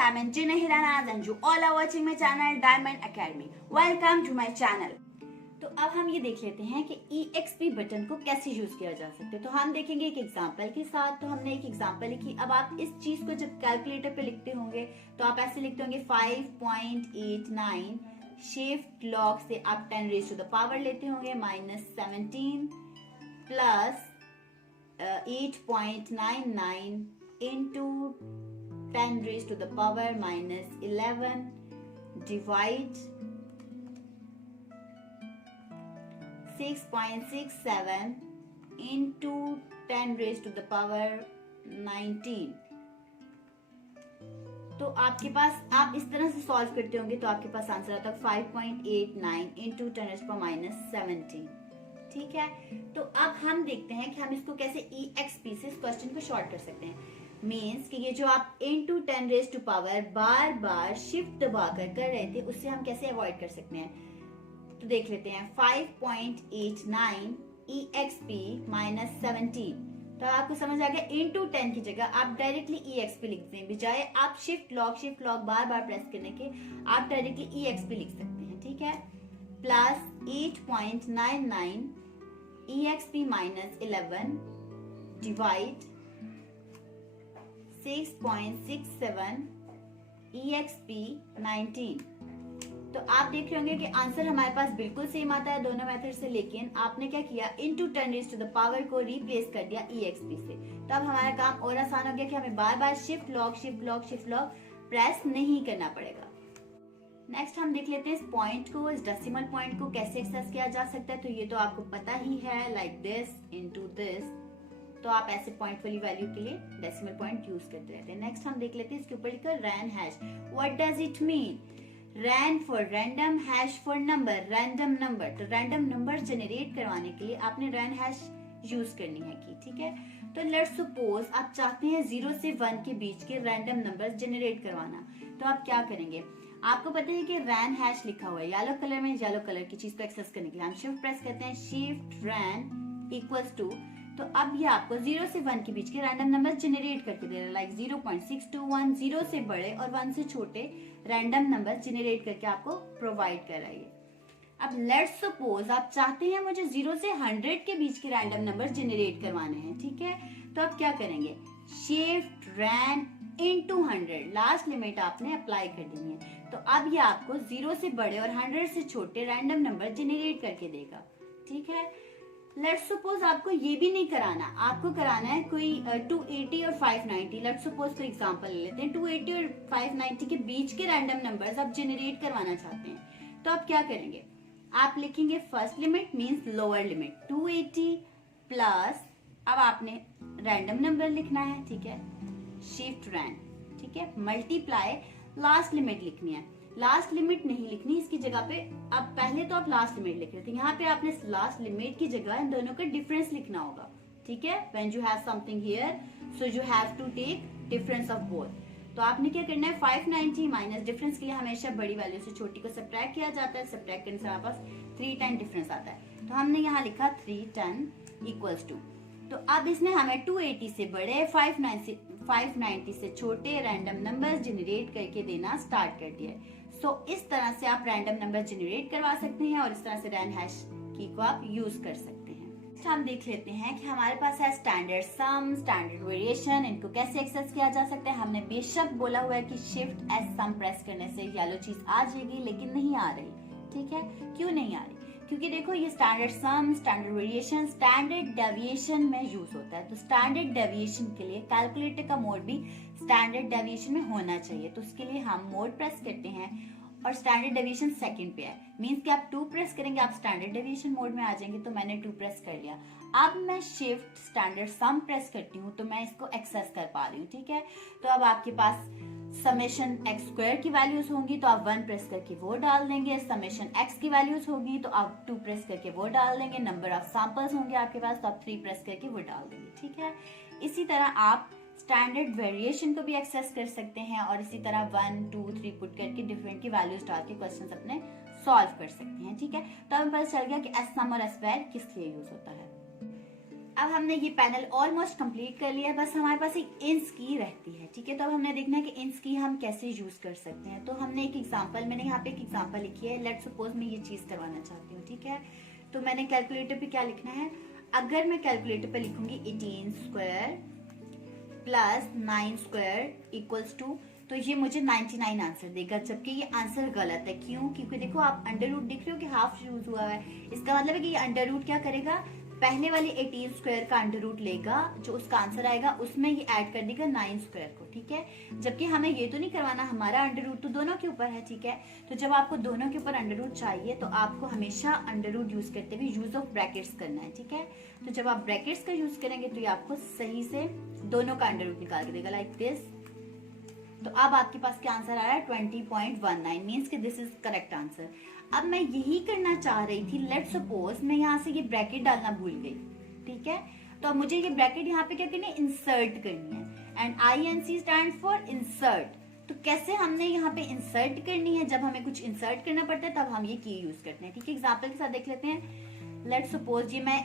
I'm Anjana Hiranaz and you all are watching my channel Diamond Academy. Welcome to my channel. तो अब हम ये देख लेते हैं कि EXP बटन को कैसे यूज किया जा सकता है। तो हम देखेंगे एक एग्जांपल के साथ। तो हमने एक एग्जांपल लिखी। अब आप इस चीज को जब कैलकुलेटर पे लिखते होंगे तो आप ऐसे लिखते होंगे 5.89 शिफ्ट लॉग से आप 10 रेज़ टू द पावर लेते होंगे -17 plus 8.99 into 10 raised to the power -11 divide 6.67 into 10 raised to the power 19। तो आपके पास आप इस तरह से सॉल्व करते होंगे तो आपके पास आंसर आता है 5.89 into 10 raised to the power -17। ठीक है, तो अब हम देखते हैं कि हम इसको कैसे EXP से इस क्वेश्चन को शॉर्ट कर सकते हैं। मीन्स कि ये जो आप into 10 रेज़ टू पावर बार बार शिफ्ट दबाकर कर रहे थे उससे हम कैसे अवॉइड कर सकते हैं। तो देख लेते हैं 5.89 EXP -17। तो आपको समझ आ गया, into 10 की जगह आप डायरेक्टली EXP लिखते हैं, बजाय आप शिफ्ट लॉग बार बार प्रेस करने के आप डायरेक्टली EXP लिख सकते हैं। ठीक है, प्लस 8.99 EXP -11 डिवाइड 6.67 EXP 19। तो आप देख रहे होंगे कि आंसर हमारे पास बिल्कुल सेम आता है दोनों मेथड से, लेकिन आपने क्या किया, into 10 raise to the power को रिप्लेस कर दिया EXP से। तो अब हमारा काम और आसान हो गया कि हमें बार बार शिफ्ट लॉग प्रेस नहीं करना पड़ेगा। नेक्स्ट हम देख लेते हैं इस पॉइंट को, इस डेसिमल पॉइंट को कैसे एक्सेस किया जा सकता है। तो ये तो आपको पता ही है, लाइक दिस इनटू दिस। तो आप ऐसे पॉइंट वाली वैल्यू के लिए डेसिमल पॉइंट यूज करते रहते हैं। नेक्स्ट हम देख लेते हैं इसके ऊपर लिखा ran hash. What does it mean? Ran for random, hash for number, random number. तो रैंडम नंबर जनरेट करवाने के लिए आपने रैन हैश यूज करनी है की। ठीक है, तो लेट्स सपोज आप चाहते हैं 0 से 1 के बीच के रैंडम नंबर जनरेट करवाना। तो आप क्या करेंगे, आपको पता है कि रैन हैश लिखा हुआ है येलो कलर में। येलो कलर की चीज को एक्सेस करने के लिए हम शिफ्ट प्रेस करते हैं, शिफ्ट रैन इक्वल्स टू। तो अब ये आपको 0 से 1 के बीच के रैंडम नंबर जनरेट करके दे रहा है, लाइक 0.621। 0 से बड़े और 1 से छोटे रैंडम नंबर जनरेट करके आपको प्रोवाइड कर रहा है। अब लेट्स सपोज आप चाहते हैं मुझे 0 से 100 के बीच के रैंडम नंबर जनरेट करवाने हैं। ठीक है, तो आप क्या करेंगे, शिफ्ट रैन into 100, लास्ट लिमिट आपने अप्लाई कर दी है। तो अब ये आपको 0 से बड़े और 100 से छोटे रैंडम नंबर जनरेट करके देगा। ठीक है, लेट्स सपोज आपको ये भी नहीं कराना, आपको कराना है कोई 280 और 590। लेट्स सपोज फॉर एग्जांपल ले लेते हैं 280 और 590 के बीच के रैंडम नंबर्स आप जनरेट करवाना चाहते हैं। तो आप क्या करेंगे, आप लिखेंगे first limit means lower limit 280 plus, अब आपने रैंडम नंबर लिखना है। ठीक है, शिफ्ट रैन, ठीक है, मल्टीप्लाई लास्ट लिमिट लिखनी है। लास्ट लिमिट नहीं लिखनी, इसकी जगह पे अब पहले तो आप लास्ट लिमिट लिख रहे थे, यहाँ पे आपने लास्ट लिमिट की जगह इन दोनों का डिफरेंस लिखना होगा। ठीक है, when you have something here so you have to take difference of both. तो आपने क्या करना है, 590 माइनस डिफरेंस के लिए हमेशा बड़ी वैल्यू से छोटी को सब्ट्रैक्ट किया जाता है। सब्ट्रैक्ट करने से हमारे पास 310 डिफरेंस आता है। तो हमने यहाँ लिखा 310 इक्वल्स टू। तो अब इसने हमें 280 से बड़े 590 से छोटे रैंडम नंबर्स जनरेट करके देना स्टार्ट कर दिया है। सो इस तरह से आप रैंडम नंबर जनरेट करवा सकते हैं और इस तरह से रैन हैश की को आप यूज कर सकते हैं। हम देख लेते हैं कि हमारे पास है स्टैंडर्ड सम, स्टैंडर्ड वेरिएशन, इनको कैसे एक्सेस किया जा सकता है। हमने बेशक बोला हुआ है कि शिफ्ट एस सम प्रेस करने से येलो चीज आ जाएगी, लेकिन नहीं आ रही। ठीक है, क्यों नहीं आ रही? क्योंकि देखो ये स्टैंडर्ड सम, स्टैंडर्ड वेरिएशन, स्टैंडर्ड डेविएशन में यूज होता है। तो स्टैंडर्ड डेविएशन के लिए कैलकुलेटर का मोड भी स्टैंडर्ड डेविएशन में होना चाहिए। तो उसके लिए हम मोड प्रेस करते हैं और स्टैंडर्ड डेविएशन सेकंड पे है, मींस कि आप 2 प्रेस करेंगे आप स्टैंडर्ड डेविएशन मोड में आ जाएंगे। तो मैंने 2 प्रेस कर लिया। अब मैं शिफ्ट स्टैंडर्ड सम प्रेस करती हूँ तो मैं इसको एक्सेस कर पा रही हूँ। ठीक है, तो अब आपके पास समेशन एक्स स्क्वायर की वैल्यूज होंगी तो आप 1 प्रेस करके वो डाल देंगे। समेशन एक्स की वैल्यूज होगी तो आप 2 प्रेस करके वो डाल देंगे। नंबर ऑफ सैंपल्स होंगे आपके पास तो आप 3 प्रेस करके वो डाल देंगे। ठीक है, इसी तरह आप स्टैंडर्ड वेरिएशन को भी एक्सेस कर सकते हैं और इसी तरह 1 2 3 पुट करके डिफरेंट की वैल्यूज डाल के क्वेश्चन अपने सॉल्व कर सकते हैं। ठीक है, तो हमें पता चल गया कि एस सम और एस स्क्वायर किस लिए यूज होता है। अब हमने ये पैनल ऑलमोस्ट कंप्लीट कर लिया है, बस हमारे पास एक इंस की रहती है, ठीक है। तो अब हमने देखना है कि इंस की हम कैसे यूज कर सकते हैं। तो हमने एक एग्जांपल, मैंने यहाँ पे एक एग्जांपल लिखी है। लेट्स सपोज मैं ये चीज करवाना चाहती हूँ, ठीक है। तो मैंने कैलकुलेटर पे क्या लिखना है, अगर मैं कैलकुलेटर पे लिखूंगी 18 square plus 9 square equals to, तो ये मुझे 99 आंसर देगा, जबकि ये आंसर गलत है। क्यों? क्योंकि देखो आप अंडर रूट दिख रहे हो कि हाफ यूज हुआ है, इसका मतलब है कि ये अंडर रूट क्या करेगा, पहले वाले 18 स्क्वायर का अंडर रूट लेगा, जो उसका आंसर आएगा उसमें ये ऐड कर देगा 9 स्क्वायर को, ठीक है। जबकि हमें ये तो नहीं करवाना, हमारा अंडर रूट तो दोनों के ऊपर है, ठीक है। तो जब आपको दोनों के ऊपर अंडर रूट चाहिए तो आपको हमेशा अंडर रूट यूज करते हुए यूज ऑफ ब्रैकेट्स करना है, ठीक है। तो जब आप ब्रैकेट्स का यूज करेंगे तो ये आपको सही से दोनों का अंडर रूट निकाल के देगा, लाइक दिस। तो अब आपके पास क्या आंसर आ रहा है, 20.19, मीन्स कि दिस इज करेक्ट आंसर। अब मैं यही करना चाह रही थी, लेट सपोज मैं यहाँ से ये ब्रैकेट डालना भूल गई, ठीक है। तो अब मुझे ये ब्रैकेट यहाँ पे क्या करनी है, इंसर्ट करनी है, and INC stand for insert. तो कैसे हमने यहाँ पे इंसर्ट करनी है, जब हमें कुछ इंसर्ट करना पड़ता है तब हम ये की यूज करते हैं, ठीक है। एग्जाम्पल के साथ देख लेते हैं। लेट सपोज ये मैं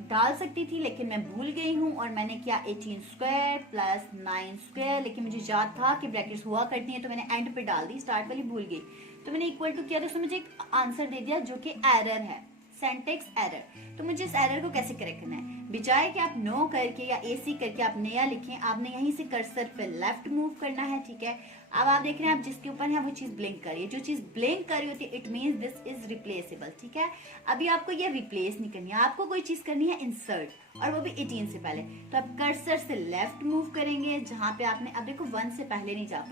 डाल सकती थी लेकिन मैं भूल गई हूँ, और मैंने किया 18 स्क्वायर प्लस 9 स्क्वायर, लेकिन मुझे याद था कि ब्रैकेट्स हुआ करती हैं तो मैंने एंड पे डाल दी, स्टार्ट वाली भूल गई। तो मैंने इक्वल टू किया तो उसने मुझे एक आंसर दे दिया जो कि एरर है, सिंटैक्स एरर। तो मुझे इस एरर को कैसे करेक्ट करना है, बजाय कि आप नो करके या AC करके आप नया लिखें, आपने यहीं से कर्सर पे लेफ्ट मूव करना है, ठीक है। अब आप देख रहे हैं आप जिसके ऊपर है वो चीज ब्लिंक कर रही है, जो चीज ब्लिंक कर रही होती है it means this is replaceable, ठीक है। अभी आपको ये रिप्लेस नहीं करनी है, आपको कोई चीज करनी है इंसर्ट, और वो भी 18 से पहले। तो आप कर्सर से लेफ्ट मूव करेंगे जहां पे आपने, अब देखो 1 से पहले नहीं जा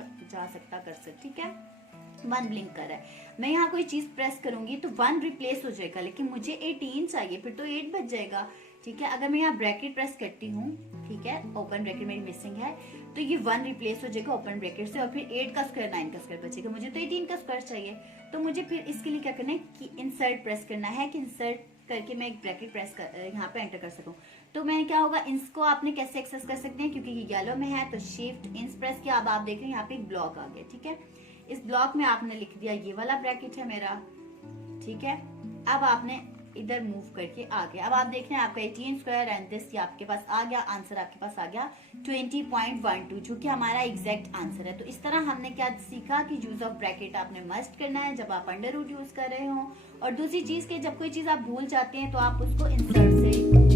सकता कर्सर, ठीक है। 1 ब्लिंक कर रहा है, मैं यहाँ कोई चीज प्रेस करूंगी तो 1 रिप्लेस हो जाएगा, लेकिन मुझे 18 चाहिए, फिर तो 8 बच जाएगा, ठीक है। अगर मैं यहाँ ब्रैकेट प्रेस करती हूँ, ठीक है, ओपन ब्रैकेट मेरी मिसिंग है, तो ये 1 रिप्लेस हो जाएगा ओपन ब्रैकेट से, और फिर 8 का स्क्वायर 9 का स्क्वायर बचेगा, मुझे तो 18 का स्क्वायर चाहिए। तो मुझे फिर इसके लिए क्या करना है कि इंसर्ट प्रेस करना है, कि इंसर्ट करके मैं एक ब्रैकेट प्रेस यहाँ पे एंटर कर सकूं। तो मैं क्या होगा, इसको आपने कैसे एक्सेस कर सकते हैं, क्योंकि ये येलो में है तो शिफ्ट इंस प्रेस किया, अब आप देख रहे हैं यहाँ पे एक ब्लॉक आ गया, ठीक है। इस ब्लॉक में आपने लिख दिया ये वाला ब्रैकेट है मेरा, ठीक है। अब आपने इधर मूव करके आ गया, अब आप देख रहे हैं आपका 18 स्क्वायर एंड दिस आपके पास आ गया, आंसर आपके पास आ गया 20.12, जो कि हमारा एग्जैक्ट आंसर है। तो इस तरह हमने क्या सीखा कि यूज ऑफ ब्रैकेट आपने मस्ट करना है जब आप अंडर रूट यूज कर रहे हो, और दूसरी चीज के जब कोई चीज आप भूल जाते हैं तो आप उसको इंसर्ट से